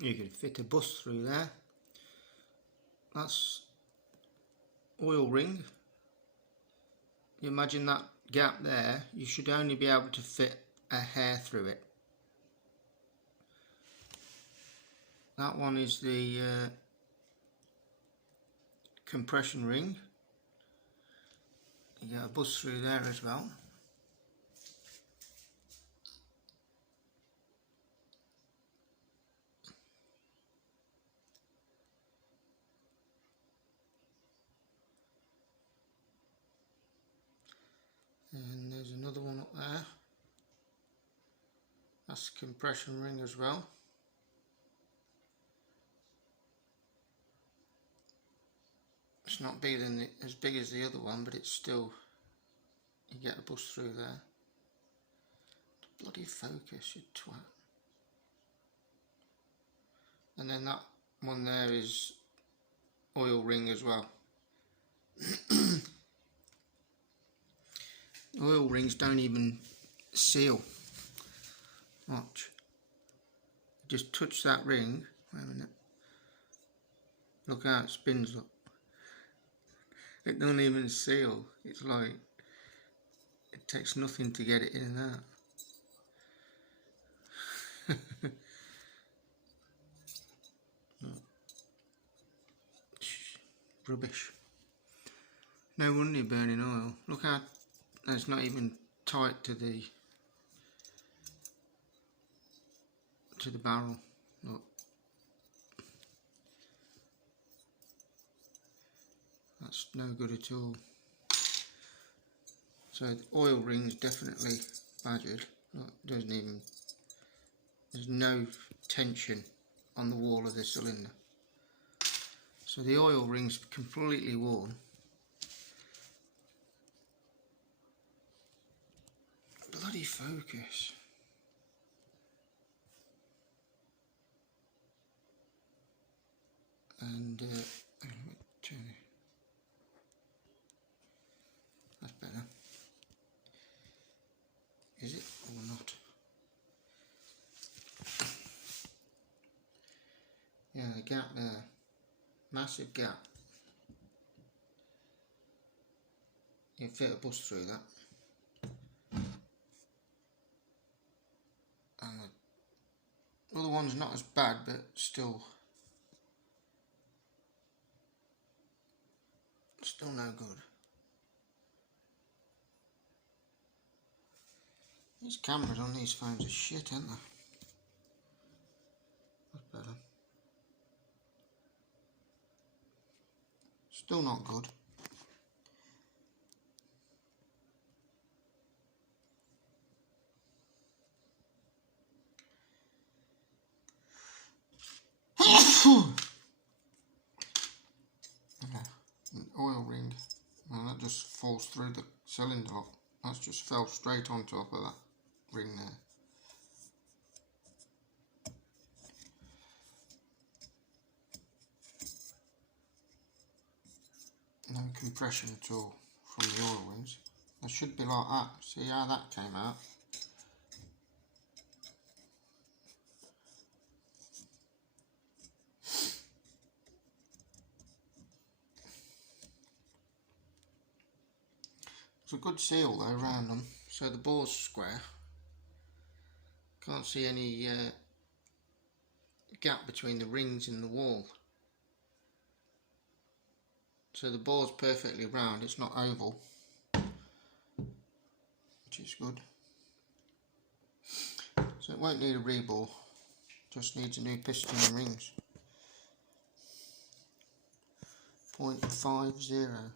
You can fit a bus through there. That's oil ring. You imagine that gap there, you should only be able to fit a hair through it. That one is the compression ring. You get a bus through there as well. And there's another one up there. That's the compression ring as well. It's not bigger than as big as the other one, but it's still, you get a bus through there. Bloody focus, you twat. And then that one there is oil ring as well. Oil rings don't even seal. Watch. Just touch that ring. Wait a minute. Look how it spins, look. It don't even seal. It's like, it takes nothing to get it in and out. Rubbish. No wonder you're burning oil. Look how it's not even tight to the barrel. Look. That's no good at all. So the oil ring's definitely badgered. Look, it doesn't even, there's no tension on the wall of the cylinder. So the oil ring's completely worn. Bloody focus. And let me turn it. That's better. Is it or not? Yeah, the gap there. Massive gap. You fit a bus through that. And the other one's not as bad, but still no good. These cameras on these phones are shit, aren't they? That's better. Still not good. An oil ring, and that just falls through the cylinder lock. That's just fell straight on top of that ring there. No compression at all from the oil rings. They should be like that. See how that came out? It's a good seal though around them, so the bore's square. Can't see any gap between the rings in the wall. So the bore's perfectly round, it's not oval, which is good. So it won't need a rebore, just needs a new piston and rings. 0.50.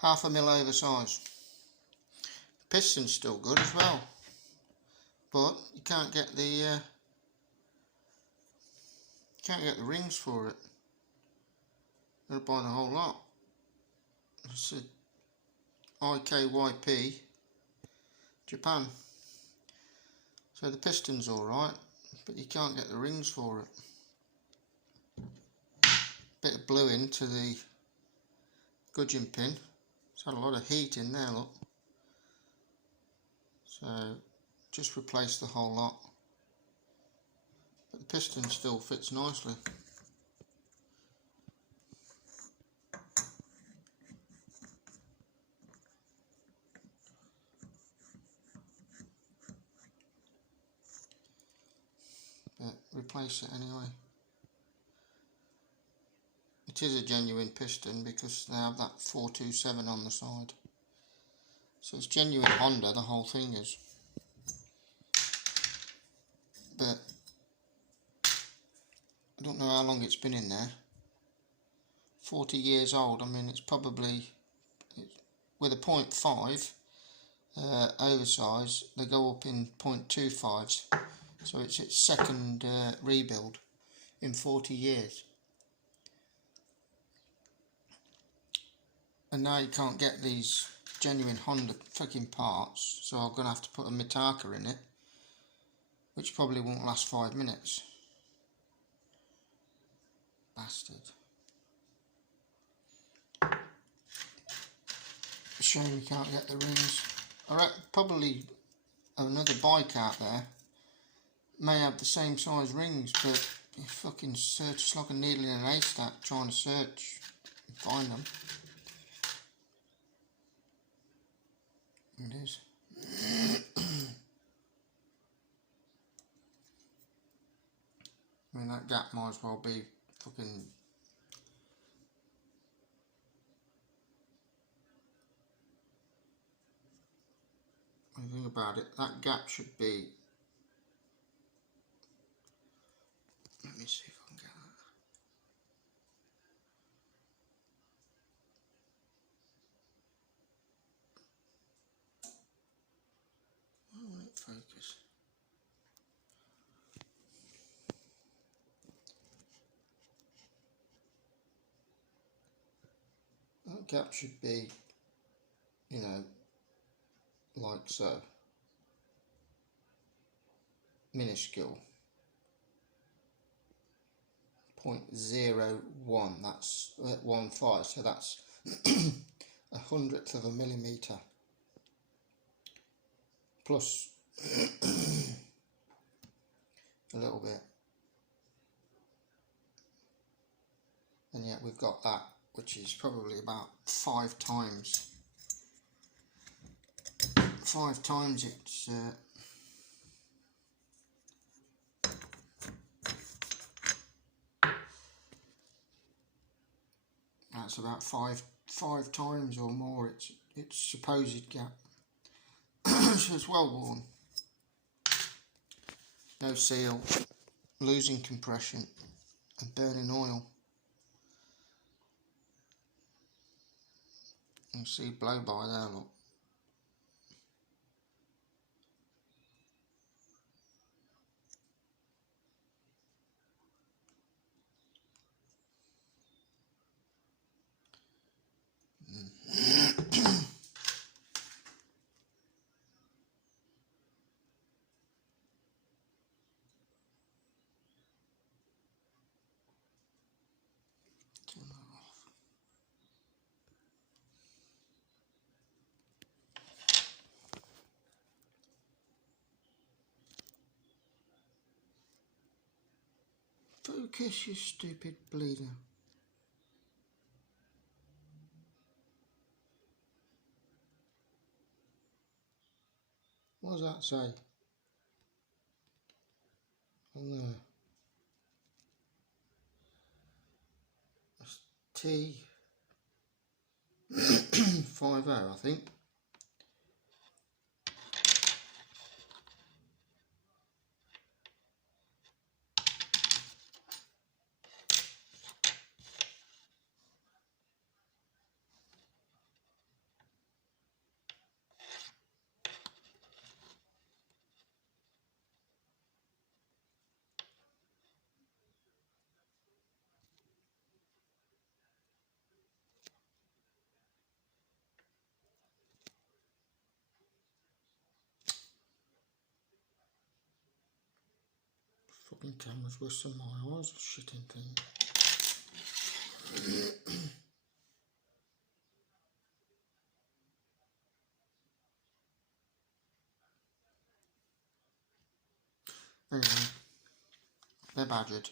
1/2 mil oversize. Piston's still good as well, but you can't get the rings for it. You're buying a whole lot. It's a IKYP Japan. So the piston's alright, but you can't get the rings for it. bit of blue into the gudgeon pin. It's had a lot of heat in there, look. So just replace the whole lot. But the piston still fits nicely. But replace it anyway. It is a genuine piston because they have that 427 on the side. So it's genuine Honda, the whole thing is. But I don't know how long it's been in there. 40 years old. I mean, it's probably, with a 0.5 oversize, they go up in 0.25s. So it's its second rebuild in 40 years. And now you can't get these genuine Honda fucking parts, so I'm going to have to put a Mitaka in it, which probably won't last 5 minutes. Bastard. Shame we can't get the rings. I reckon probably another bike out there may have the same size rings, but you fucking search, it's like a needle in an haystack trying to search and find them. It is. I mean, that gap might as well be fucking... When you think about it, that gap should be... Let me see if I can get that. Why won't it focus? That gap should be, you know, like so. Minuscule. 0.01, that's 15, so that's 1/100 of a millimetre. Plus a little bit. And yet we've got that, which is probably about 5 times. 5 times it's that's about five times or more its supposed gap. So it's well worn. No seal, losing compression and burning oil. You can see blow by there, look. Turn that off. Focus, you stupid bleeder. What does that say? On there. That's T50, I think. Fucking cameras worse than my eyes, shitting thing. Anyway, they're badgered.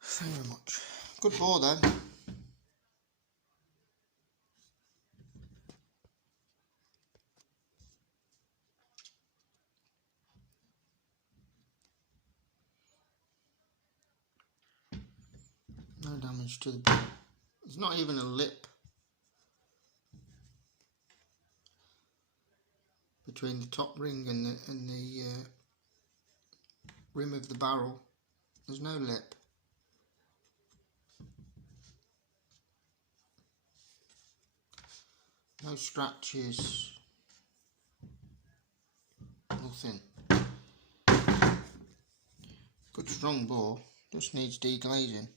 Thank you very much. Good bore though. No damage to the ball. There's not even a lip between the top ring and the rim of the barrel. There's no lip. No scratches. Nothing. Good strong bore. Just needs deglazing.